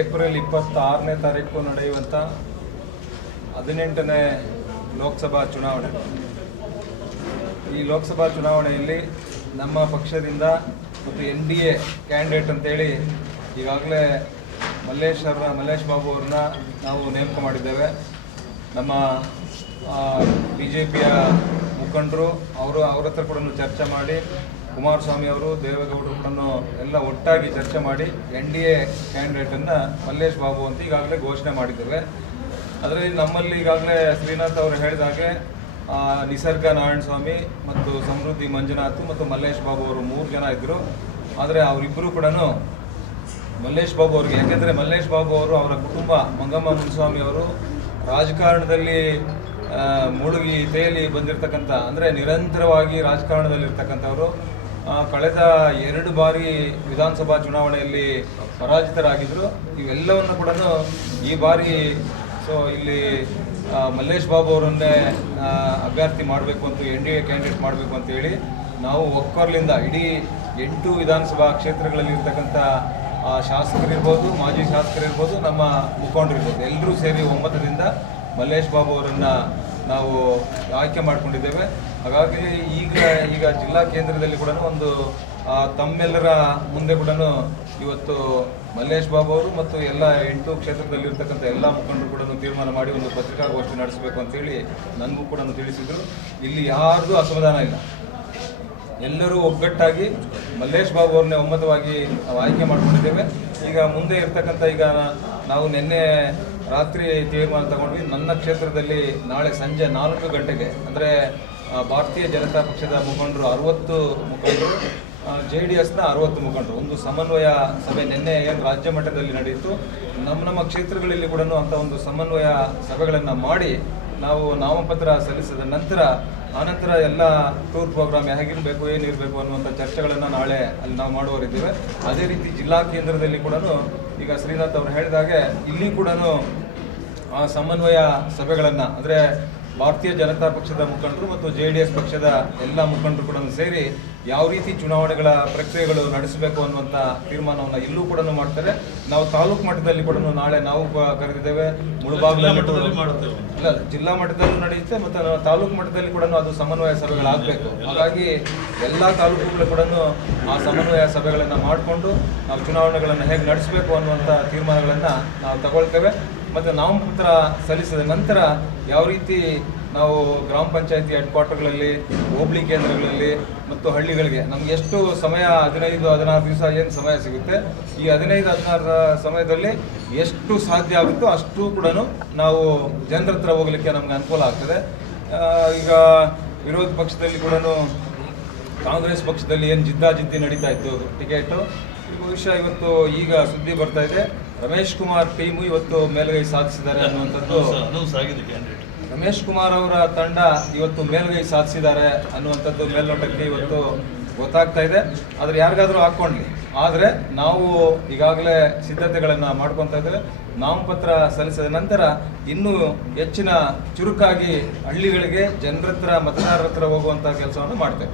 April ಇಪ್ಪತ್ತಾರನೇ ತಾರೀಕು ನಡೆಯುವಂಥ ಹದಿನೆಂಟನೇ ಲೋಕಸಭಾ ಚುನಾವಣೆ. ಈ ಲೋಕಸಭಾ ಚುನಾವಣೆಯಲ್ಲಿ ನಮ್ಮ ಪಕ್ಷದಿಂದ ಮತ್ತು ಎನ್ ಡಿ ಎ ಕ್ಯಾಂಡಿಡೇಟ್ ಅಂತೇಳಿ ಈಗಾಗಲೇ ಮಲ್ಲೇಶ್ ಅವ್ರನ್ನ ಮಲ್ಲೇಶ್ ಬಾಬು ಅವ್ರನ್ನ ನಾವು ನೇಮಕ ಮಾಡಿದ್ದೇವೆ. ನಮ್ಮ ಬಿ ಜೆ ಪಿಯ ಮುಖಂಡರು, ಅವರು, ಅವ್ರ ಹತ್ರ ಕೂಡ ಚರ್ಚೆ ಮಾಡಿ ಕುಮಾರಸ್ವಾಮಿ ಅವರು ದೇವೇಗೌಡರು ಕೂಡ ಎಲ್ಲ ಒಟ್ಟಾಗಿ ಚರ್ಚೆ ಮಾಡಿ ಎನ್ ಡಿ ಎ ಕ್ಯಾಂಡಿಡೇಟನ್ನು ಮಲ್ಲೇಶ್ ಬಾಬು ಅಂತ ಈಗಾಗಲೇ ಘೋಷಣೆ ಮಾಡಿದ್ದೇವೆ ಅದರಲ್ಲಿ ನಮ್ಮಲ್ಲಿ ಈಗಾಗಲೇ ಶ್ರೀನಾಥ್ ಅವರು ಹೇಳಿದ ಹಾಗೆ ಆ, ನಿಸರ್ಗ ನಾರಾಯಣ ಸ್ವಾಮಿ ಮತ್ತು ಸಮೃದ್ಧಿ ಮಂಜುನಾಥ್ ಮತ್ತು ಮಲ್ಲೇಶ್ ಬಾಬು ಅವರು ಮೂರು ಜನ ಇದ್ದರು ಆದರೆ ಅವರಿಬ್ಬರು ಕೂಡ ಮಲ್ಲೇಶ್ ಬಾಬು ಅವರಿಗೆ ಯಾಕೆಂದರೆ ಮಲ್ಲೇಶ್ ಬಾಬು ಅವರು ಅವರ ಕುಟುಂಬ ಮಂಗಮ್ಮ ಮುನಿಸ್ವಾಮಿ ಅವರು ರಾಜಕಾರಣದಲ್ಲಿ ಮುಳುಗಿ ತೇಲಿ ಬಂದಿರತಕ್ಕಂಥ ಅಂದರೆ ನಿರಂತರವಾಗಿ ರಾಜಕಾರಣದಲ್ಲಿರ್ತಕ್ಕಂಥವರು. ಕಳೆದ ಎರಡು ಬಾರಿ ವಿಧಾನಸಭಾ ಚುನಾವಣೆಯಲ್ಲಿ ಪರಾಜಿತರಾಗಿದ್ದರು ಇವೆಲ್ಲವನ್ನು ಕೂಡ ಈ ಬಾರಿ, ಸೊ ಇಲ್ಲಿ ಮಲ್ಲೇಶ್ ಬಾಬು ಅವರನ್ನೇ ಅಭ್ಯರ್ಥಿ ಮಾಡಬೇಕು ಅಂತ, ಎನ್ ಡಿ ಎ ಕ್ಯಾಂಡಿಡೇಟ್ ಮಾಡಬೇಕು ಅಂತೇಳಿ ನಾವು ಒಕ್ಕೊರ್ಲಿಂದ ಇಡೀ ಎಂಟು ವಿಧಾನಸಭಾ ಕ್ಷೇತ್ರಗಳಲ್ಲಿ ಇರ್ತಕ್ಕಂಥ ಶಾಸಕರಿರ್ಬೋದು, ಮಾಜಿ ಶಾಸಕರಿರ್ಬೋದು, ನಮ್ಮ ಮುಖಂಡರಿರ್ಬೋದು ಎಲ್ಲರೂ ಸೇರಿ ಒಮ್ಮತದಿಂದ ಮಲ್ಲೇಶ್ ಬಾಬು ಅವರನ್ನು ನಾವು ಆಯ್ಕೆ ಮಾಡಿಕೊಂಡಿದ್ದೇವೆ. ಹಾಗಾಗಿ ಈಗ ಈಗ ಜಿಲ್ಲಾ ಕೇಂದ್ರದಲ್ಲಿ ಕೂಡ ಒಂದು ತಮ್ಮೆಲ್ಲರ ಮುಂದೆ ಕೂಡ ಇವತ್ತು ಮಲ್ಲೇಶ್ ಬಾಬು ಅವರು ಮತ್ತು ಎಲ್ಲ ಎಂಟು ಕ್ಷೇತ್ರದಲ್ಲಿ ಇರ್ತಕ್ಕಂಥ ಎಲ್ಲ ಮುಖಂಡರು ಕೂಡ ತೀರ್ಮಾನ ಮಾಡಿ ಒಂದು ಪತ್ರಿಕಾಗೋಷ್ಠಿ ನಡೆಸಬೇಕು ಅಂತೇಳಿ ನನಗೂ ಕೂಡ ತಿಳಿಸಿದರು. ಇಲ್ಲಿ ಯಾರ್ದು ಅಸಮಾಧಾನ ಇಲ್ಲ. ಎಲ್ಲರೂ ಒಗ್ಗಟ್ಟಾಗಿ ಮಲ್ಲೇಶ್ ಬಾಬು ಅವ್ರನ್ನೇ ಒಮ್ಮತವಾಗಿ ನಾವು ಆಯ್ಕೆ ಮಾಡಿಕೊಂಡಿದ್ದೇವೆ. ಈಗ ಮುಂದೆ ಇರ್ತಕ್ಕಂಥ ಈಗ ನಾವು ನಿನ್ನೆ ರಾತ್ರಿ ತೀರ್ಮಾನ ತಗೊಂಡ್ವಿ. ನನ್ನ ಕ್ಷೇತ್ರದಲ್ಲಿ ನಾಳೆ ಸಂಜೆ ನಾಲ್ಕು ಗಂಟೆಗೆ, ಅಂದರೆ ಭಾರತೀಯ ಜನತಾ ಪಕ್ಷದ ಮುಖಂಡರು ಅರವತ್ತು ಮುಖಂಡರು ಜೆ ಡಿ ಎಸ್ನ ಅರವತ್ತು ಮುಖಂಡರು. ಒಂದು ಸಮನ್ವಯ ಸಭೆ ನಿನ್ನೆ ಏನು ರಾಜ್ಯ ಮಟ್ಟದಲ್ಲಿ ನಡೆಯಿತು. ನಮ್ಮ ನಮ್ಮ ಕ್ಷೇತ್ರಗಳಲ್ಲಿ ಕೂಡ ಅಂಥ ಒಂದು ಸಮನ್ವಯ ಸಭೆಗಳನ್ನು ಮಾಡಿ ನಾವು ನಾಮಪತ್ರ ಸಲ್ಲಿಸಿದ ನಂತರ ಆನಂತರ ಎಲ್ಲ ಟೂರ್ ಪ್ರೋಗ್ರಾಮ್ ಹೇಗಿರಬೇಕು, ಏನಿರಬೇಕು ಅನ್ನುವಂಥ ಚರ್ಚೆಗಳನ್ನು ನಾಳೆ ಅಲ್ಲಿ ನಾವು ಮಾಡುವವರಿದ್ದೇವೆ. ಅದೇ ರೀತಿ ಜಿಲ್ಲಾ ಕೇಂದ್ರದಲ್ಲಿ ಕೂಡ ಈಗ ಶ್ರೀನಾಥ್ ಅವರು ಹೇಳಿದಾಗೆ, ಇಲ್ಲಿ ಕೂಡ ಸಮನ್ವಯ ಸಭೆಗಳನ್ನು, ಅಂದರೆ ಭಾರತೀಯ ಜನತಾ ಪಕ್ಷದ ಮುಖಂಡರು ಮತ್ತು ಜೆ ಪಕ್ಷದ ಎಲ್ಲ ಮುಖಂಡರು ಕೂಡ ಸೇರಿ ಯಾವ ರೀತಿ ಚುನಾವಣೆಗಳ ಪ್ರಕ್ರಿಯೆಗಳು ನಡೆಸಬೇಕು ಅನ್ನುವಂಥ ತೀರ್ಮಾನವನ್ನು ಇಲ್ಲೂ ಕೂಡ ಮಾಡ್ತಾರೆ. ನಾವು ತಾಲೂಕು ಮಟ್ಟದಲ್ಲಿ ಕೂಡ ನಾಳೆ ನಾವು ಕರೆದಿದ್ದೇವೆ. ಮಾಡುತ್ತೇವೆ. ಇಲ್ಲ ಜಿಲ್ಲಾ ಮಟ್ಟದಲ್ಲೂ ನಡೆಯುತ್ತೆ ಮತ್ತು ತಾಲೂಕು ಮಟ್ಟದಲ್ಲಿ ಕೂಡ ಅದು ಸಮನ್ವಯ ಸಭೆಗಳಾಗಬೇಕು ಹಾಗಾಗಿ ಎಲ್ಲ ತಾಲೂಕುಗಳು ಕೂಡ ಆ ಸಮನ್ವಯ ಸಭೆಗಳನ್ನು ಮಾಡಿಕೊಂಡು ನಾವು ಚುನಾವಣೆಗಳನ್ನು ಹೇಗೆ ನಡೆಸಬೇಕು ಅನ್ನುವಂಥ ತೀರ್ಮಾನಗಳನ್ನು ನಾವು ತಗೊಳ್ತೇವೆ. ಮತ್ತು ನಾಮಪತ್ರ ಸಲ್ಲಿಸಿದ ನಂತರ ಯಾವ ರೀತಿ ನಾವು ಗ್ರಾಮ ಪಂಚಾಯತಿ ಹೆಡ್ ಕ್ವಾರ್ಟರ್ಗಳಲ್ಲಿ ಹೋಬಳಿ ಕೇಂದ್ರಗಳಲ್ಲಿ ಮತ್ತು ಹಳ್ಳಿಗಳಿಗೆ ನಮ್ಗೆ ಎಷ್ಟು ಸಮಯ, ಹದಿನೈದು, ಹದಿನಾರು ದಿವಸ ಏನು ಸಮಯ ಸಿಗುತ್ತೆ, ಈ ಹದಿನೈದು ಹದಿನಾರು ಸಮಯದಲ್ಲಿ ಎಷ್ಟು ಸಾಧ್ಯ ಆಗುತ್ತೋ ಅಷ್ಟು ಕೂಡ ನಾವು ಜನರ ಹತ್ರ ಹೋಗಲಿಕ್ಕೆ ನಮ್ಗೆ ಅನುಕೂಲ ಆಗ್ತದೆ. ಈಗ ವಿರೋಧ ಪಕ್ಷದಲ್ಲಿ ಕೂಡ ಕಾಂಗ್ರೆಸ್ ಪಕ್ಷದಲ್ಲಿ ಏನು ಜಿದ್ದಾಜಿದ್ದಿ ನಡೀತಾ ಇತ್ತು, ಟಿಕೆಟು. ಬಹುಶಃ ಇವತ್ತು ಈಗ ಸುದ್ದಿ ಬರ್ತಾ ಇದೆ. ರಮೇಶ್ ಕುಮಾರ್ ಟೀಮು ಇವತ್ತು ಮೇಲುಗೈ ಸಾಧಿಸಿದ್ದಾರೆ ಅನ್ನುವಂಥದ್ದು ರಮೇಶ್ ಕುಮಾರ್ ಅವರ ತಂಡ ಇವತ್ತು ಮೇಲ್ಗೈ ಸಾಧಿಸಿದ್ದಾರೆ ಅನ್ನುವಂಥದ್ದು ಮೇಲ್ನೋಟಕ್ಕೆ ಇವತ್ತು ಗೊತ್ತಾಗ್ತಾ ಇದೆ. ಆದರೆ ಯಾರಿಗಾದರೂ ಹಾಕ್ಕೊಂಡ್ಲಿ. ಆದರೆ ನಾವು ಈಗಾಗಲೇ ಸಿದ್ಧತೆಗಳನ್ನು ಮಾಡ್ಕೊತಾ ಇದ್ದೇವೆ. ನಾಮಪತ್ರ ಸಲ್ಲಿಸಿದ ನಂತರ ಇನ್ನೂ ಹೆಚ್ಚಿನ ಚುರುಕಾಗಿ ಹಳ್ಳಿಗಳಿಗೆ ಜನರ ಹತ್ರ, ಮತದಾರರ ಹತ್ರ ಹೋಗುವಂಥ ಕೆಲಸವನ್ನು ಮಾಡ್ತೇವೆ.